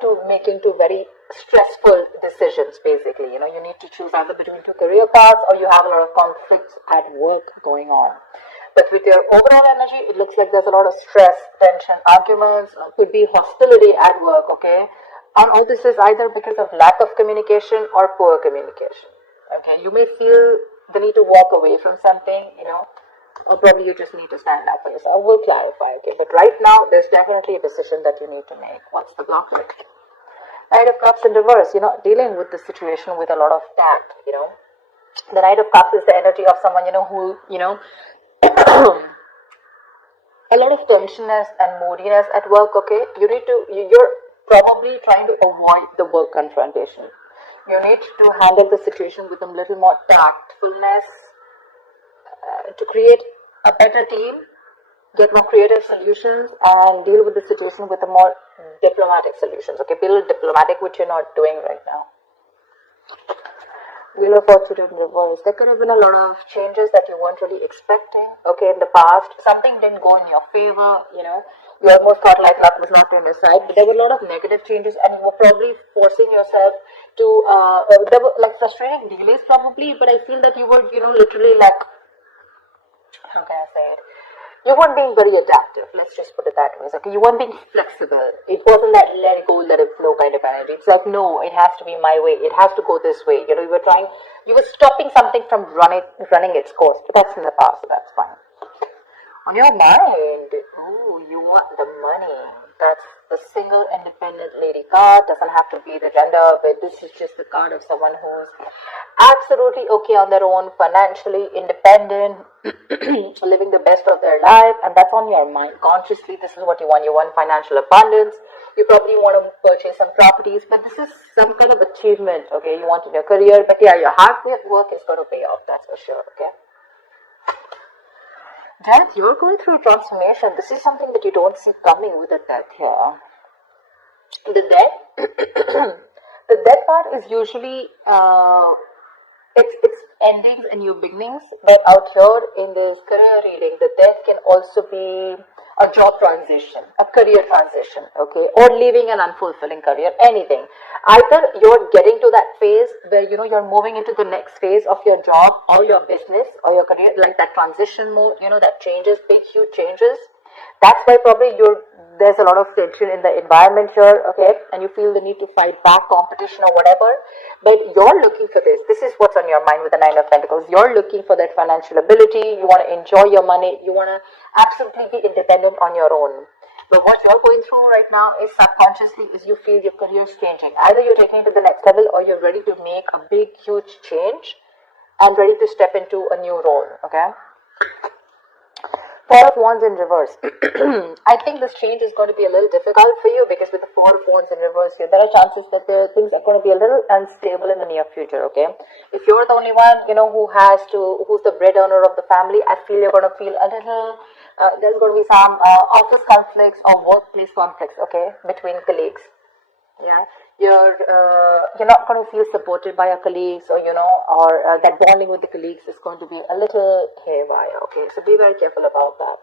to making two very stressful decisions, basically. You need to choose either between two career paths, or you have a lot of conflicts at work going on. But with your overall energy, it looks like there's a lot of stress, tension, arguments, could be hostility at work, okay? And all this is either because of lack of communication or poor communication, okay? You may feel the need to walk away from something, or probably you just need to stand up for yourself. We'll clarify, okay? But right now, there's definitely a decision that you need to make. What's the blockage? Knight of Cups in reverse, dealing with the situation with a lot of tact, The Knight of Cups is the energy of someone, who, a lot of tensionness and moodiness at work, okay? You're probably trying to avoid the work confrontation. You need to handle the situation with a little more tactfulness to create a better team, get more creative solutions, and deal with the situation with a more diplomatic solutions, okay? Be a little diplomatic, which you're not doing right now. Wheel of Fortune in reverse. There could have been a lot of changes that you weren't really expecting, okay, in the past. Something didn't go in your favor, You almost thought like luck was not on your side, but there were a lot of negative changes, and you were probably forcing yourself to, there were like frustrating delays probably, but I feel that you were, literally like, how can I say it? You weren't being very adaptive, let's just put it that way. Okay, you weren't being flexible. It wasn't that let it go, let it flow kind of energy. It's like, no, it has to be my way. It has to go this way. You were stopping something from running its course. But that's in the past, so that's fine. On your mind, you want the money. That's the single independent lady card. Doesn't have to be the gender, but this is just the card of someone who's absolutely okay on their own, financially independent, living the best of their life, and that's on your mind. Consciously, this is what you want. You want financial abundance. You probably want to purchase some properties, but this is some kind of achievement, okay, you want in your career. But yeah, your hard work is going to pay off, that's for sure, okay? Death, you're going through a transformation. This is something that you don't see coming with the death here. The death, the death part is usually, it's endings and new beginnings. But out here in this career reading, the death can also be a job transition, a career transition, okay, or leaving an unfulfilling career, anything. Either you're getting to that phase where, you're moving into the next phase of your job or your business or your career, like that transition mode, that changes, big, huge changes. That's why probably there's a lot of tension in the environment here, okay, and you feel the need to fight back competition or whatever, but you're looking for this. This is what's on your mind with the Nine of Pentacles. You're looking for that financial ability. You want to enjoy your money. You want to absolutely be independent on your own. But what you're going through right now is subconsciously is you feel your career is changing. Either you're taking it to the next level or you're ready to make a big, huge change and ready to step into a new role, okay? Four of Wands in reverse. I think this change is going to be a little difficult for you because with the Four of Wands in reverse here, there are chances that things are going to be a little unstable in the near future, okay? If you're the only one, who's the breadwinner of the family, I feel you're going to feel a little, there's going to be some office conflicts or workplace conflicts, okay, between colleagues. Yeah, you're not going to feel supported by your colleagues, or that bonding with the colleagues is going to be a little haywire. Okay, so be very careful about that.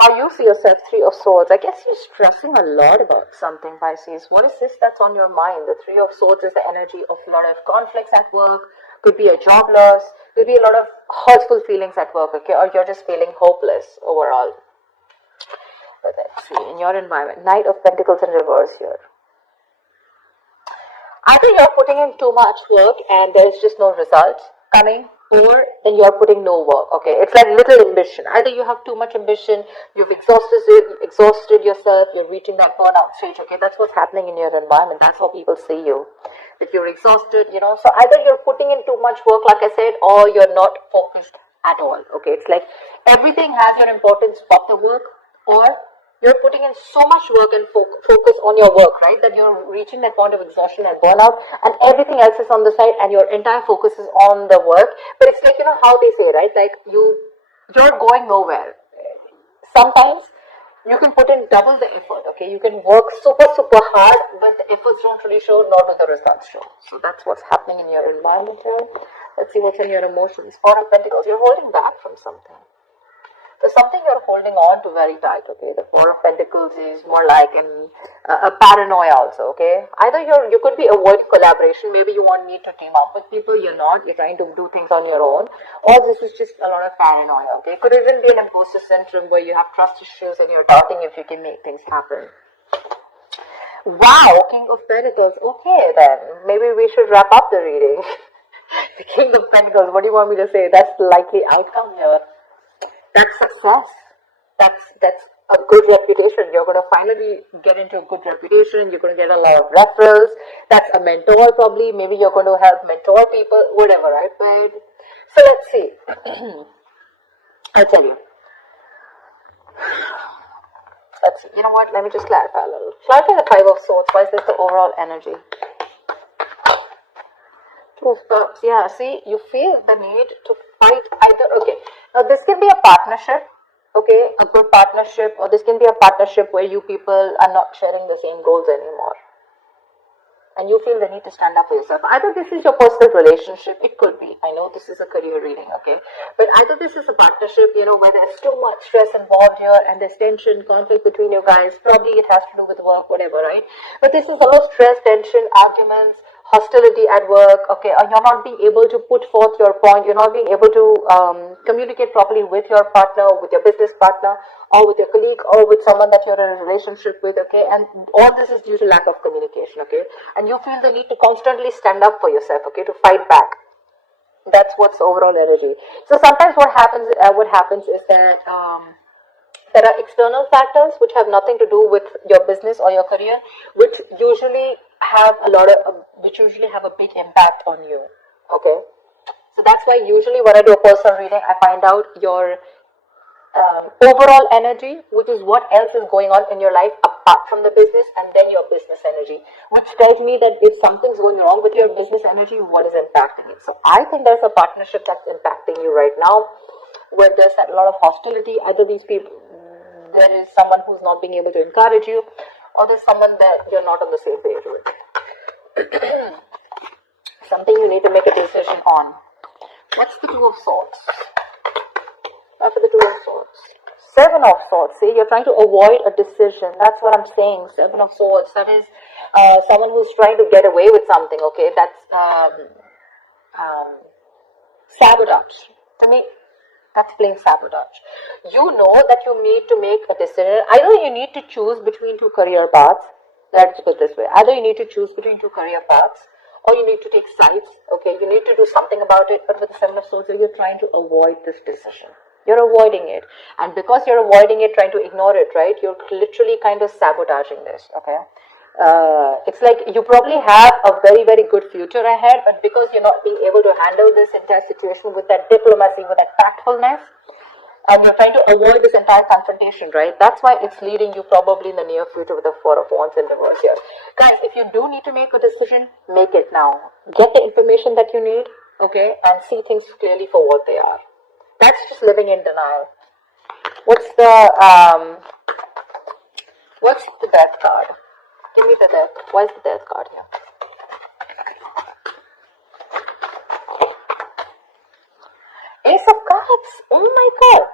How you see yourself, Three of Swords. I guess you're stressing a lot about something, Pisces. What is this that's on your mind? The Three of Swords is the energy of a lot of conflicts at work. Could be a job loss. Could be a lot of hurtful feelings at work. Okay, or you're just feeling hopeless overall. But let's see in your environment. Knight of Pentacles in reverse here. Either you're putting in too much work and there's just no result coming, or then you're putting no work, okay? It's like little ambition. Either you have too much ambition, you've exhausted yourself, you're reaching that burnout stage, okay? That's what's happening in your environment. That's how people see you, that you're exhausted, So either you're putting in too much work, like I said, or you're not focused at all, okay? It's like everything has your importance but the work, or you're putting in so much work and focus on your work, right? That you're reaching that point of exhaustion and burnout, and everything else is on the side, and your entire focus is on the work. But it's like, how they say, right? Like you're going nowhere. Sometimes you can put in double the effort, okay? You can work super, super hard, but the efforts don't really show, nor do the results show. So that's what's happening in your environment here. Let's see what's in your emotions. Four of Pentacles, you're holding back from something. There's something you're holding on to very tight, okay? The Four of Pentacles is more like a paranoia also, okay? Either you could be avoiding collaboration, maybe you want me to team up with people, you're not, you're trying to do things on your own, or this is just a lot of paranoia, okay? Could even be an imposter syndrome where you have trust issues and you're doubting if you can make things happen. Wow, King of Pentacles. Okay, then maybe we should wrap up the reading. The King of Pentacles, what do you want me to say? That's the likely outcome here. That's success. That's a good reputation. You're going to finally get into a good reputation. You're going to get a lot of referrals. That's a mentor probably. Maybe you're going to help mentor people, whatever, right? But so let's see. I'll tell you. Let's see. You know what? Let me just clarify a little. Clarify the Five of Swords. Why is this the overall energy? Two of Cups. Yeah, see, you feel the need to fight either. Okay. Now, this can be a partnership. Okay, a good partnership, or this can be a partnership where you people are not sharing the same goals anymore. And you feel the need to stand up for yourself. Either this is your personal relationship, it could be. I know this is a career reading, okay? But either this is a partnership, you know, where there's too much stress involved here and there's tension, conflict between you guys. Probably it has to do with work, whatever, right? But this is a lot of stress, tension, arguments, hostility at work, okay? Or you're not being able to put forth your point. You're not being able to communicate properly with your partner, with your business partner, or with your colleague, or with someone that you're in a relationship with, okay? And all this is due to lack of communication, okay? And you feel the need to constantly stand up for yourself, okay? To fight back. That's what's the overall energy. So sometimes what happens is that there are external factors which have nothing to do with your business or your career, which usually have a big impact on you, okay? So that's why usually when I do a personal reading, I find out your overall energy, which is what else is going on in your life apart from the business, and then your business energy, which tells me that if something's going wrong with your business energy, what is impacting it. So I think there's a partnership that's impacting you right now, where there's a lot of hostility. Either these people, there is someone who's not being able to encourage you, or there's someone that you're not on the same page with. Something you need to make a decision on. What's the Two of Swords? After the Two of Swords. Seven of Swords. See, you're trying to avoid a decision. That's what I'm saying. Seven of Swords. That is someone who's trying to get away with something, okay? That's sabotage. To me, that's plain sabotage. You know that you need to make a decision. Either you need to choose between two career paths. Let's put it this way. Either you need to choose between two career paths, or you need to take sides, okay? You need to do something about it, but with the Seven of Swords, you're trying to avoid this decision. You're avoiding it. And because you're avoiding it, trying to ignore it, right? You're literally kind of sabotaging this, okay? It's like you probably have a very, very good future ahead, but because you're not being able to handle this entire situation with that diplomacy, with that tactfulness, and you're trying to avoid this entire confrontation, right? That's why it's leading you probably in the near future with the Four of Wands in reverse here. Guys, if you do need to make a decision, make it now. Get the information that you need, okay? And see things clearly for what they are. That's just living in denial. What's the Death card? Give me the Death. Why is the Death card here? Ace of Cups. Oh my God.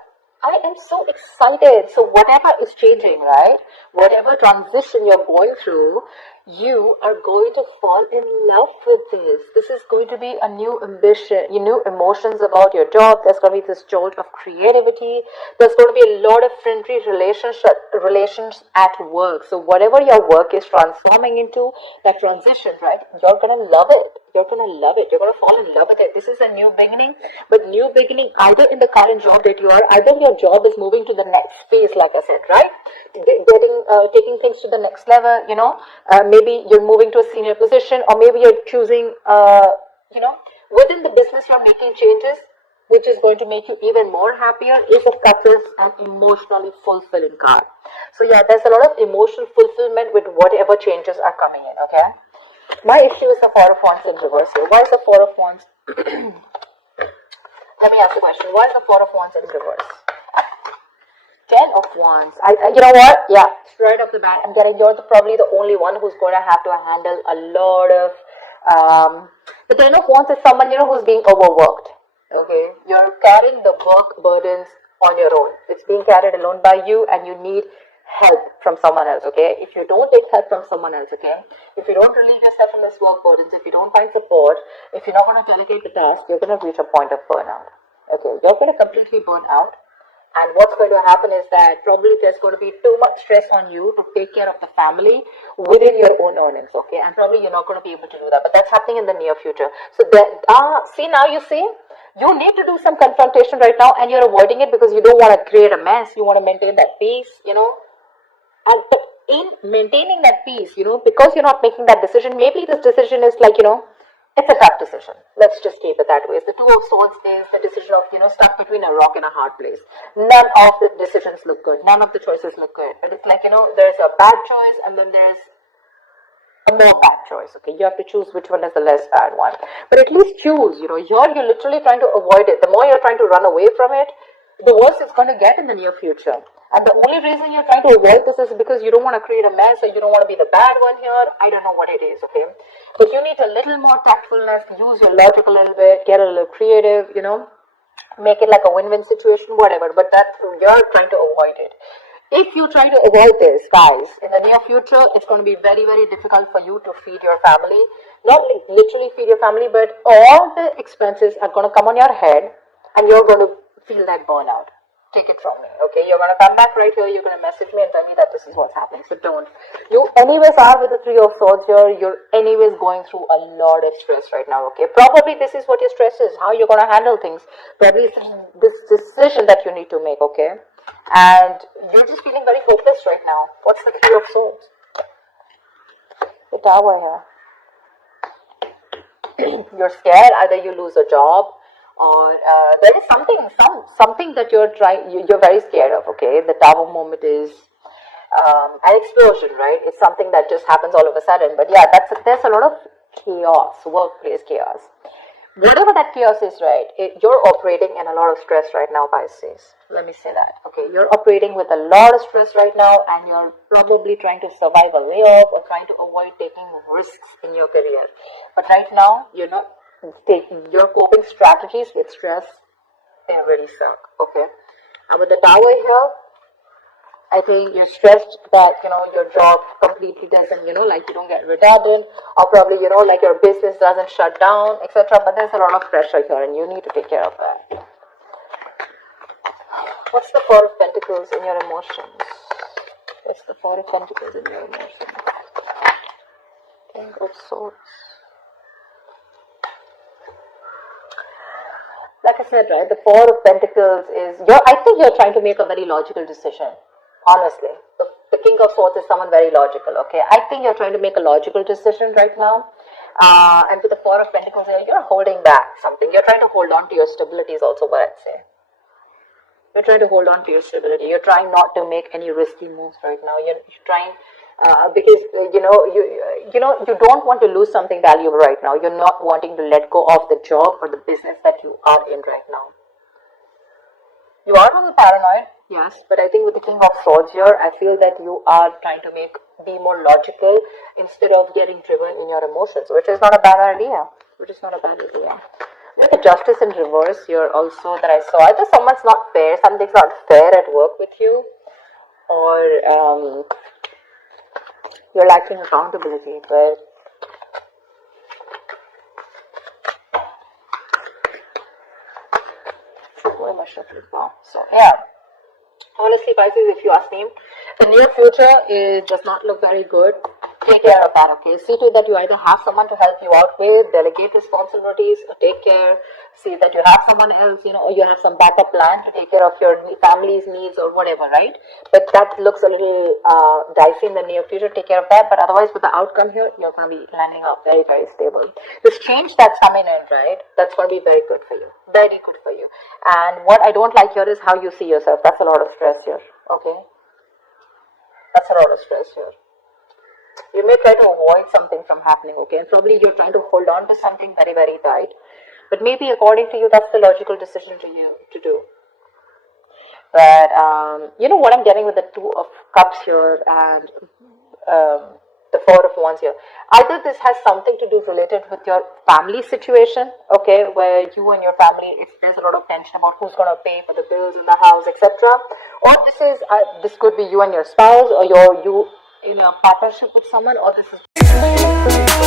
I am so excited. So whatever is changing, right? Whatever transition you're going through, you are going to fall in love with this. This is going to be a new ambition, new emotions about your job. There's going to be this jolt of creativity. There's going to be a lot of friendly relations at work. So whatever your work is transforming into, that transition, right? You're going to love it. You're going to love it. You're going to fall in love with it. This is a new beginning, but new beginning either in the current job that you are, either your job is moving to the next phase, like I said, right? Taking things to the next level, you know, maybe you're moving to a senior position, or maybe you're choosing, you know, within the business you're making changes, which is going to make you even more happier. Ace of Cups is an emotionally fulfilling card. So yeah, there's a lot of emotional fulfillment with whatever changes are coming in, okay? My issue is the Four of Wands in reverse here. Why is the Four of Wands? Let me ask the question. Why is the Four of Wands in reverse? Ten of Wands. You know what? Yeah, straight off the bat, I'm getting you're probably the only one who's going to have to handle a lot of. The Ten of Wands is someone, you know, who's being overworked. Okay, you're carrying the work burdens on your own. It's being carried alone by you, and you need help from someone else, okay? If you don't take help from someone else, okay? If you don't relieve yourself from this work burdens, if you don't find support, if you're not going to delegate the task, you're going to reach a point of burnout, okay? You're going to completely burn out. And what's going to happen is that probably there's going to be too much stress on you to take care of the family within your own earnings, okay? And probably you're not going to be able to do that. But that's happening in the near future. So see, now you see, you need to do some confrontation right now, and you're avoiding it because you don't want to create a mess. You want to maintain that peace, you know. And in maintaining that peace, you know, because you're not making that decision, maybe this decision is like, you know, it's a tough decision. Let's just keep it that way. The Two of Swords is the decision of, you know, stuck between a rock and a hard place. None of the decisions look good. None of the choices look good. But it's like, you know, there's a bad choice and then there's a more bad choice. Okay, you have to choose which one is the less bad one. But at least choose, you know, you're literally trying to avoid it. The more you're trying to run away from it, the worse it's going to get in the near future. And the only reason you're trying to avoid this is because you don't want to create a mess, or you don't want to be the bad one here. I don't know what it is, okay? But you need a little more tactfulness, use your logic a little bit, get a little creative, you know, make it like a win-win situation, whatever. But that you're trying to avoid it. If you try to avoid this, guys, in the near future, it's going to be very, very difficult for you to feed your family. Not like literally feed your family, but all the expenses are going to come on your head, and you're going to feel that burnout. Take it from me, okay? You're going to come back right here, you're going to message me and tell me that this is what's happening. So don't. You anyways are with the Three of Swords here. You're anyways going through a lot of stress right now, okay? Probably this is what your stress is, how you're going to handle things. Probably this decision that you need to make, okay? And you're just feeling very hopeless right now. What's the Three of Swords? The Tower here. You're scared. Either you lose a job, or there is something that you're very scared of, okay? The Tower moment is an explosion, right? It's something that just happens all of a sudden. But yeah, there's a lot of chaos, workplace chaos. Whatever that chaos is, right, you're operating in a lot of stress right now, Pisces. Let me say that, okay? You're operating with a lot of stress right now, and you're probably trying to survive a layoff or trying to avoid taking risks in your career. But right now, you're not taking your coping strategies with stress. They really suck, okay? And with the Tower here, I think you're stressed that, you know, your job completely doesn't, you know, like you don't get redundant, or probably, you know, like your business doesn't shut down, etc. But there's a lot of pressure here, and you need to take care of that. What's the Four of Pentacles in your emotions? What's the Four of Pentacles in your emotions? King of Swords. Like I said, right, the Four of Pentacles is, I think you're trying to make a very logical decision, honestly. The King of Swords is someone very logical, okay? I think you're trying to make a logical decision right now. And with the Four of Pentacles here, you're holding back something. You're trying to hold on to your stability is also what I'd say. You're trying to hold on to your stability. You're trying not to make any risky moves right now. You're trying, because you don't want to lose something valuable right now. You're not wanting to let go of the job or the business that you are in right now. You are a little paranoid, yes, but I think with the King of Swords here, I feel that you are trying to be more logical instead of getting driven in your emotions, which is not a bad idea. With the Justice in reverse here also that I saw, either someone's not fair, something's not fair at work with you, or you're lacking accountability, but so yeah, honestly, Pisces, if you ask me, the near future does not look very good. Take care of that, okay? See to it that you either have someone to help you out with, delegate responsibilities, or take care. See that you have someone else, you know, or you have some backup plan to take care of your family's needs or whatever, right? But that looks a little dicey in the near future. Take care of that. But otherwise, with the outcome here, you're going to be landing up very, very stable. This change that's coming in, right? That's going to be very good for you. Very good for you. And what I don't like here is how you see yourself. That's a lot of stress here, okay? That's a lot of stress here. You may try to avoid something from happening, okay? And probably you're trying to hold on to something very, very tight. But maybe according to you, that's the logical decision to do. But, you know what I'm getting with the Two of Cups here and the Four of Wands here. Either this has something to do related with your family situation, okay, where you and your family, there's a lot of tension about who's going to pay for the bills in the house, etc. Or this could be you and your spouse, or you in a partnership with someone, or this is